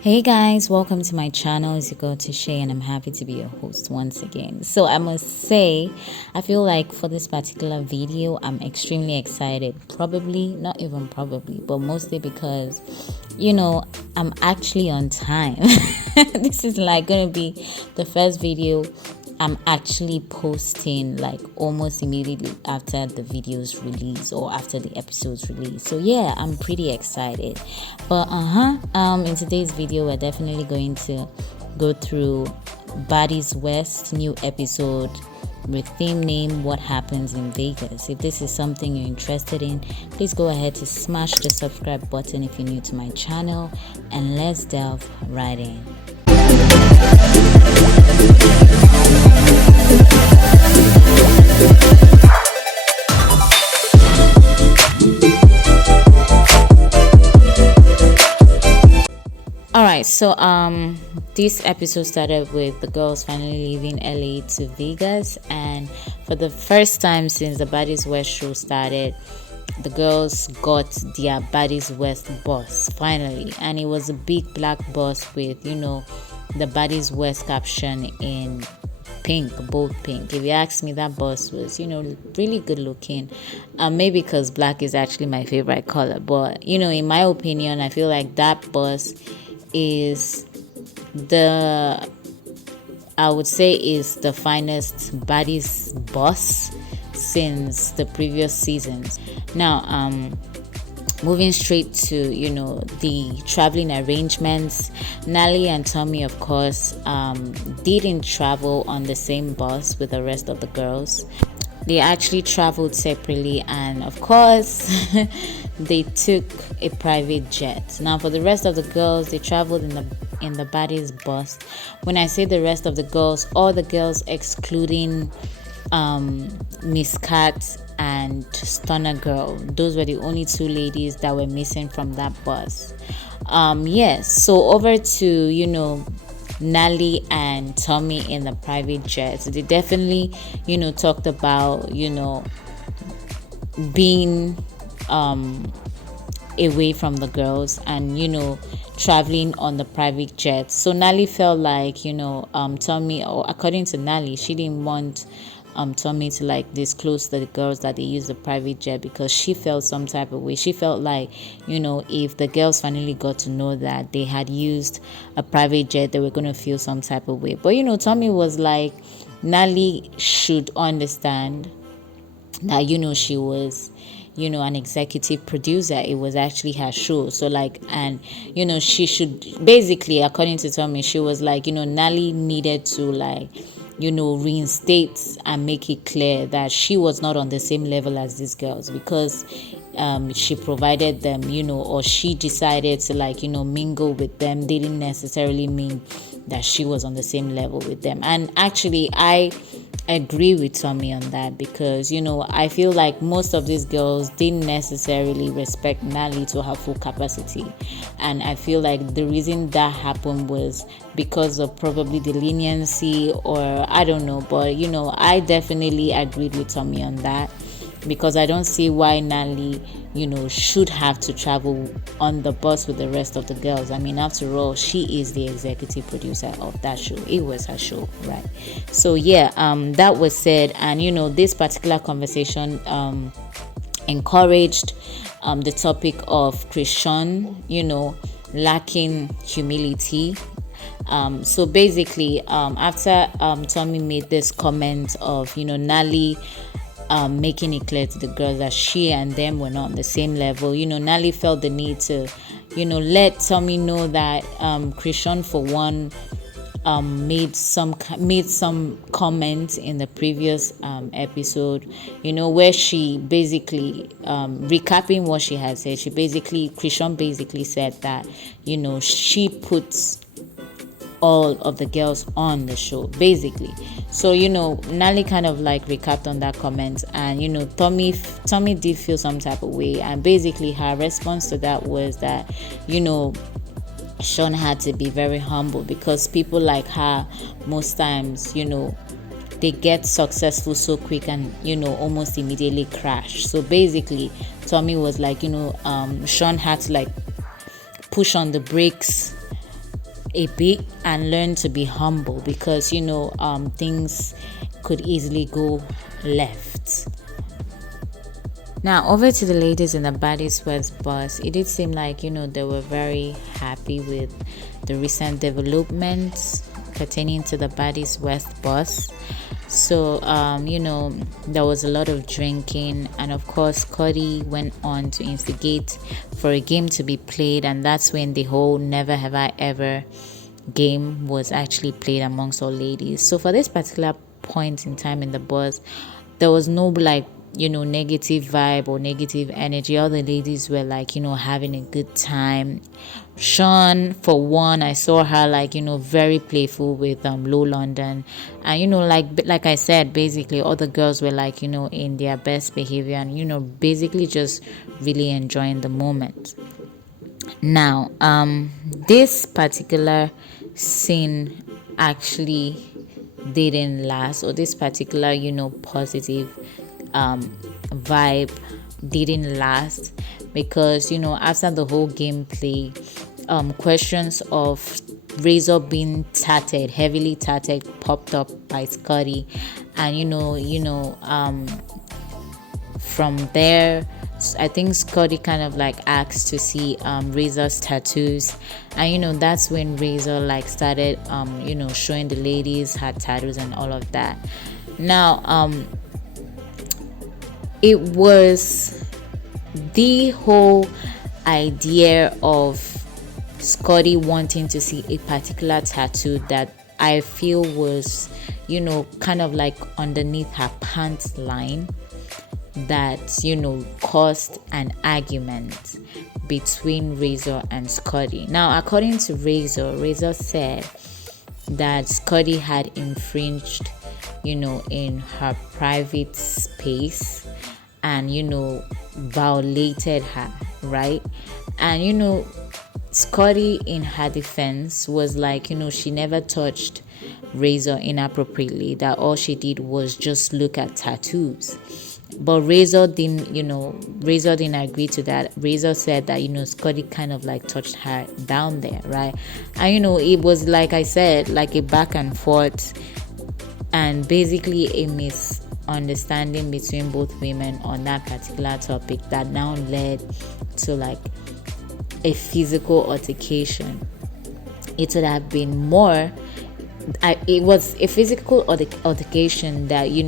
Hey guys, welcome to my channel. It's your girl Tishay, and I'm happy to be your host once again. So I must say, I feel like for this particular video, I'm extremely excited. Probably, not even probably, but mostly because, I'm actually on time. This is like gonna be the first video I'm actually posting like almost immediately after the video's release or after the episode's release. So yeah, I'm pretty excited. But in today's video we're definitely going to go through Baddies West new episode with theme name What Happens in Vegas. If this is something you're interested in, please go ahead to smash the subscribe button if you're new to my channel, and let's delve right in. Alright, so this episode started with the girls finally leaving LA to Vegas, and for the first time since the Baddies West show started, the girls got their Baddies West bus finally, and it was a big black bus with the Baddies West caption in pink, bold pink. If you ask me, that bus was really good looking. Maybe because black is actually my favorite color, but in my opinion, I feel like that bus is the I would say is the finest Baddies bus since the previous seasons. Now, moving straight to the traveling arrangements, Natalie and Tommy, of course, didn't travel on the same bus with the rest of the girls. They actually traveled separately, and of course they took a private jet. Now for the rest of the girls, they traveled in the Baddies bus. When I say the rest of the girls, all the girls excluding Miss Cat and Stunner Girl, those were the only two ladies that were missing from that bus. Yes, so over to Natalie and Tommy in the private jet. They definitely talked about being away from the girls and traveling on the private jet. So Natalie felt like Tommy, or according to Natalie, she didn't want Tommy to like disclose to the girls that they use the private jet, because she felt some type of way. She felt like if the girls finally got to know that they had used a private jet, they were going to feel some type of way. But Tommy was like, Natalie should understand that she was an executive producer. It was actually her show. So like, and she should basically, according to Tommy, she was like Natalie needed to like reinstate and make it clear that she was not on the same level as these girls, because she provided them or she decided to like mingle with them didn't necessarily mean that she was on the same level with them. And actually I agree with Tommy on that, because I feel like most of these girls didn't necessarily respect Natalie to her full capacity, and I feel like the reason that happened was because of probably the leniency, or I don't know, but I definitely agreed with Tommy on that, because I don't see why Natalie should have to travel on the bus with the rest of the girls. I mean, after all, she is the executive producer of that show. It was her show, right? So yeah, that was said, and this particular conversation encouraged the topic of Christian lacking humility. So basically, after Tommy made this comment of Natalie making it clear to the girls that she and them were not on the same level, Natalie felt the need to let Tommy know that Christian, for one, made some comments in the previous episode, where she basically recapping what she had said. Christian basically said that she puts all of the girls on the show, basically. So Natalie kind of like recapped on that comment, and Tommy did feel some type of way, and basically her response to that was that Sean had to be very humble, because people like her most times they get successful so quick and almost immediately crash. So basically Tommy was like Sean had to like push on the brakes a bit and learn to be humble, because things could easily go left. Now, over to the ladies in the Baddies West Bus. It did seem like, they were very happy with the recent developments pertaining to the Baddies West Bus. So, there was a lot of drinking, and of course, Scottie went on to instigate for a game to be played, and that's when the whole Never Have I Ever game was actually played amongst all ladies. So, for this particular point in time in the bus, there was no negative vibe or negative energy. All the ladies were having a good time. Sean, for one, I saw her very playful with Low London, and like I said, basically all the girls were in their best behavior, and basically just really enjoying the moment. Now, this particular scene actually didn't last, or this particular positive vibe didn't last, because after the whole gameplay, questions of Razor being heavily tatted, popped up by Scottie, and from there, I think Scottie kind of asked to see Razor's tattoos, and that's when Razor started showing the ladies her tattoos and all of that. Now it was the whole idea of Scottie wanting to see a particular tattoo that I feel was kind of underneath her pants line, that caused an argument between Razor and Scottie. Now, according to Razor said that Scottie had infringed in her private space and violated her, right? And Scottie, in her defense, was she never touched Razor inappropriately, that all she did was just look at tattoos. But Razor didn't agree to that. Razor said that Scottie kind of touched her down there, right? And it was, like I said, a back and forth, and basically a misunderstanding between both women on that particular topic that now led to a physical altercation. It would have been more. It was a physical altercation that it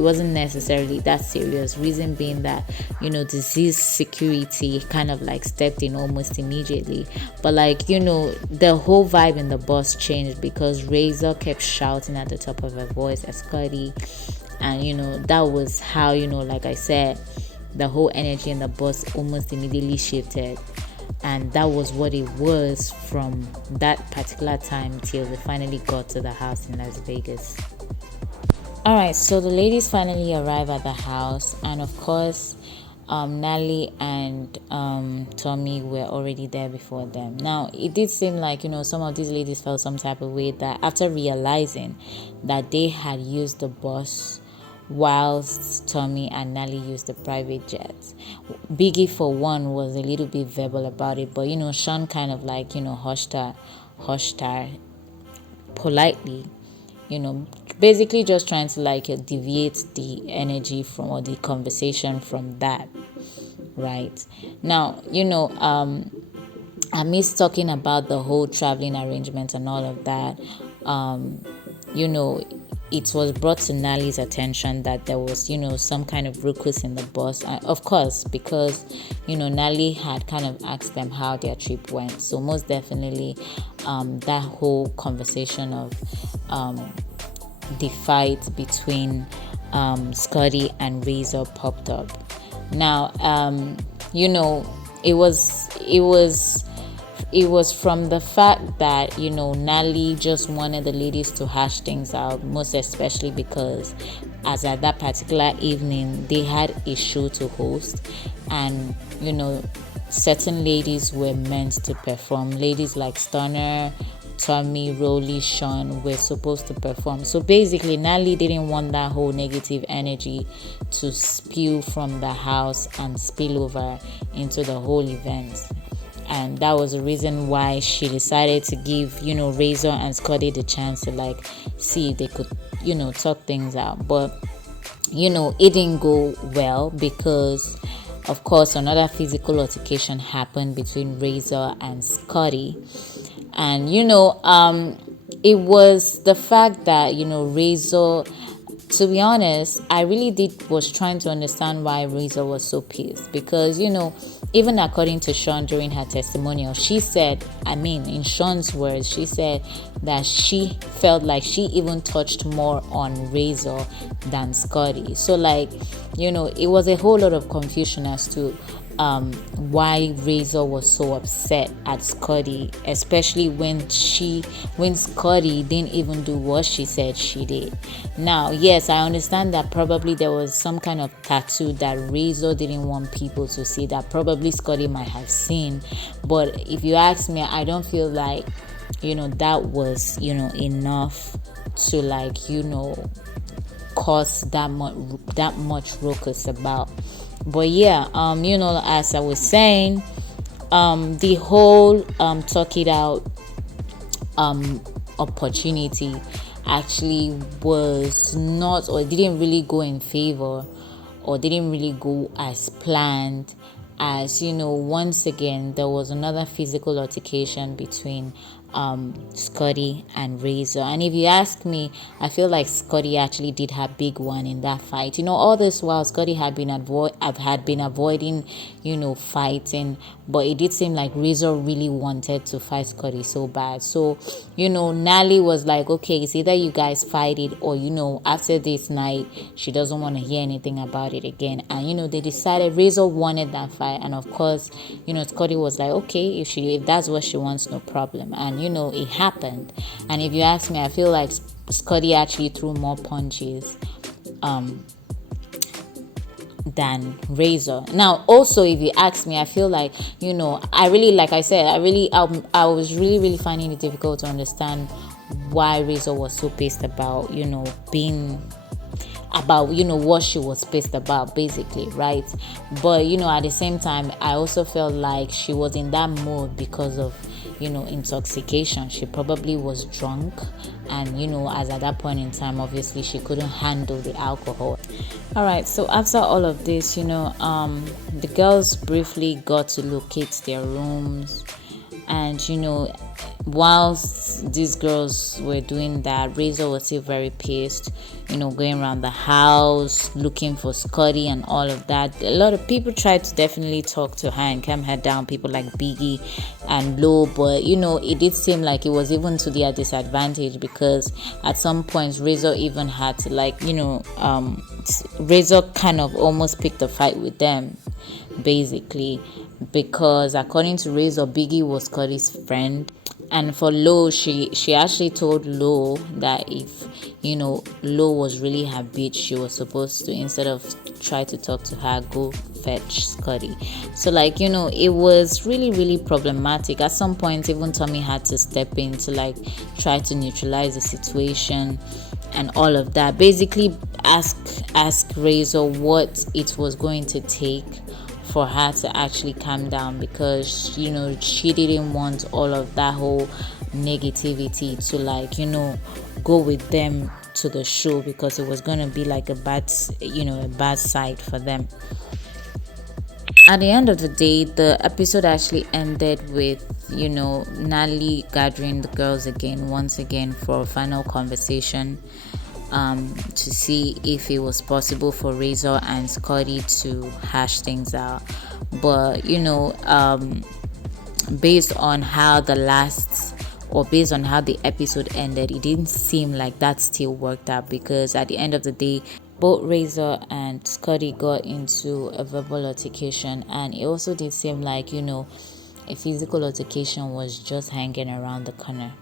wasn't necessarily that serious. Reason being that disease security kind of stepped in almost immediately. But the whole vibe in the bus changed, because Razor kept shouting at the top of her voice at Scottie, and that was how like I said, the whole energy in the bus almost immediately shifted. And that was what it was from that particular time till we finally got to the house in Las Vegas. Alright, so the ladies finally arrive at the house, and of course, Natalie and Tommy were already there before them. Now, it did seem some of these ladies felt some type of way that after realizing that they had used the bus whilst Tommy and Natalie used the private jets. Biggie, for one, was a little bit verbal about it, but Sean kind of hushed her politely, basically just trying to deviate the energy from, or the conversation from that, right? Now, amidst talking about the whole traveling arrangement and all of that, it was brought to Natalie's attention that there was, some kind of ruckus in the bus. Of course, because, Natalie had kind of asked them how their trip went. So most definitely, that whole conversation of the fight between Scottie and Razor popped up. Now, it was from the fact that Natalie just wanted the ladies to hash things out, most especially because as at that particular evening they had a show to host, and certain ladies were meant to perform. Ladies like Stunner, Tommy, Rolly, Sean were supposed to perform. So basically, Natalie didn't want that whole negative energy to spew from the house and spill over into the whole event. and that was the reason why she decided to give Razor and Scotty the chance to like see if they could talk things out. But it didn't go well because of course another physical altercation happened between Razor and Scotty. And it was the fact that Razor, to be honest, I really was trying to understand why Razor was so pissed, because even according to Sean during her testimonial, she said, I mean, in Sean's words, she said that she felt like she even touched more on Razor than Scotty. So like, it was a whole lot of confusion as to why Razor was so upset at Scotty, especially when Scotty didn't even do what she said she did. Now, yes, I understand that probably there was some kind of tattoo that Razor didn't want people to see, that probably Scotty might have seen. But if you ask me, I don't feel like that was enough to like cause that much ruckus about. But yeah, as I was saying, the whole talk it out opportunity actually was not, or didn't really go in favor, or didn't really go as planned, as once again there was another physical altercation between Scotty and Razor. And if you ask me, I feel like Scotty actually did her big one in that fight. All this while Scotty had been avoiding fighting, but it did seem like Razor really wanted to fight Scotty so bad. So Nally was like, okay, it's either you guys fight it, or after this night she doesn't want to hear anything about it again. And they decided Razor wanted that fight, and of course Scotty was like, okay, if that's what she wants, no problem. And it happened. And if you ask me, I feel like Scotty actually threw more punches than Razor. Now also, if you ask me, I feel like I really, like I said, I was really finding it difficult to understand why Razor was so pissed about being about what she was pissed about, basically, right? But at the same time, I also felt like she was in that mood because of intoxication. She probably was drunk, and as at that point in time, obviously she couldn't handle the alcohol. All right, so after all of this, the girls briefly got to locate their rooms. And whilst these girls were doing that, Razor was still very pissed, going around the house looking for Scotty and all of that. A lot of people tried to definitely talk to her and calm her down, people like Biggie and Lo, but it did seem like it was even to their disadvantage, because at some points Razor even had to Razor kind of almost picked a fight with them, basically, because according to Razor, Biggie was Scotty's friend. And for Lo, she actually told Lo that if Lo was really her bitch, she was supposed to, instead of try to talk to her, go fetch Scotty. So it was really problematic. At some point even Tommy had to step in to try to neutralize the situation and all of that. Basically ask Razor what it was going to take for her to actually calm down, because she didn't want all of that whole negativity to go with them to the show, because it was going to be like a bad side for them. At the end of the day, the episode actually ended with Natalie gathering the girls once again for a final conversation, to see if it was possible for Razor and Scotty to hash things out. But based on how based on how the episode ended, it didn't seem like that still worked out, because at the end of the day, both Razor and Scotty got into a verbal altercation, and it also did seem like a physical altercation was just hanging around the corner.